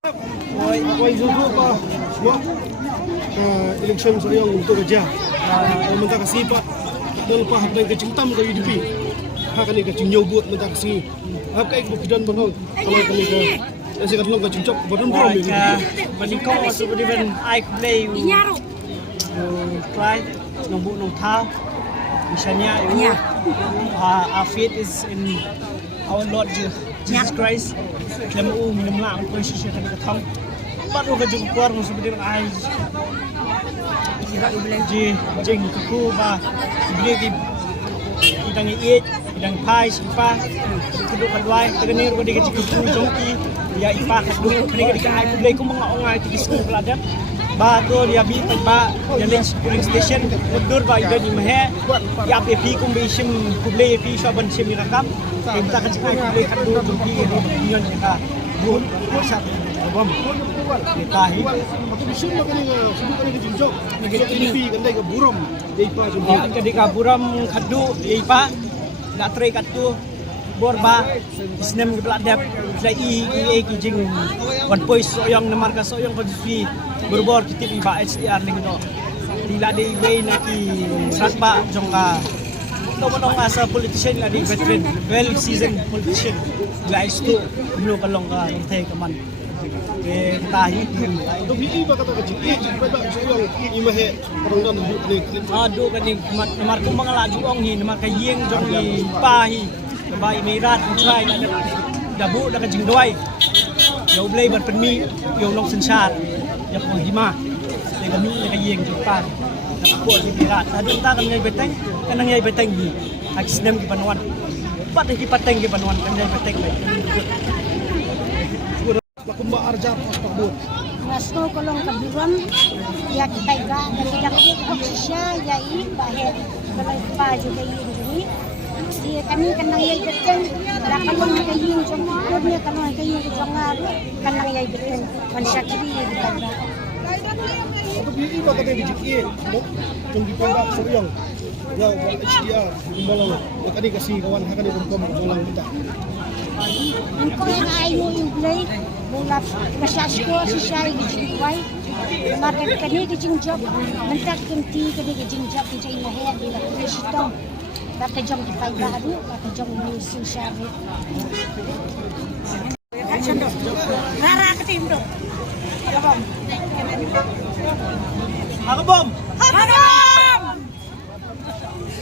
Ako ay sugo pa eleksyon sa iyong untuk kerja. Minta kasih pak dalam paham dan kecingtam ke UDP. Hak ni kecing nyobot minta kasih. Hak kai bukidan banong kalau kami ke saya kata long kecing cok badun prom ini. Menikah masuk di ben I play try nombor nong thao. Misalnya our faith is in our Lord Jesus Christ. Lemu minum lang pun sisa kan ketang. Baru ke jung kuar masuk di ben I. Jing kuku ba beli di idang iit idang pai sipa kedua kedua tegenir ko di kecik kuku jongki dia ipa kedua kini ketika I beli ko mga ongai di school pelajar ba to dia bi ba dia lens police station mundur ba idan di mahe ya PP ko bi sim ko beli PP saban sim rakam kita kecik I beli kedua jongki union kita bun WhatsApp bom kita hi Mission makanya sudah kali kecing cok. UDP kandai ke buram ipa jumpa. Ketika buram kadu ipa nak try katu borba isnem ke beladap lai kijing one point soyong namar ka soyong konfi berbor kitip iba HDR ning do dila de way naki sakba jongka to monong asa politician la di veteran well seasoned politician guys to no kalong ka tay kaman ke tahi Untuk beli iba kata kecing iba sa iyong imahe perangdan ni. Aduh kan ni namar ko mga lajuong hi namar kayeng jong hi pahi bayi mirat try dabu da kajing doy yo blay ban penmi yo long sensar ya ko hima le kami le kayeng jong pa ko di mirat adun ta kan ngay beteng kan ngay beteng hi aksinem ki panuan pat ki pateng ki panuan kan ngay beteng Lakumba arjap pasbut. Ngasto kolong kabiram ya kita iba tidak posisinya ya i bahaya kalau pa juga ini dia kami kenang yai betul dapat kolong kayu semua dia kenang kayu jangan kenang yai betul mansakiri kita Untuk beli iba kata kecing jom dipembak seriang. Ya HDR malang. Ya tadi kasih kawan hak ni kom malang kita. Engkau yang ayu implay mula masyasko sisay gijingway market kani gijingjob mentak kunti kani gijingjob kijay maher di la krisitong baka jom di pay baru baka jom ni sisari rara ketim do Ako bom Halo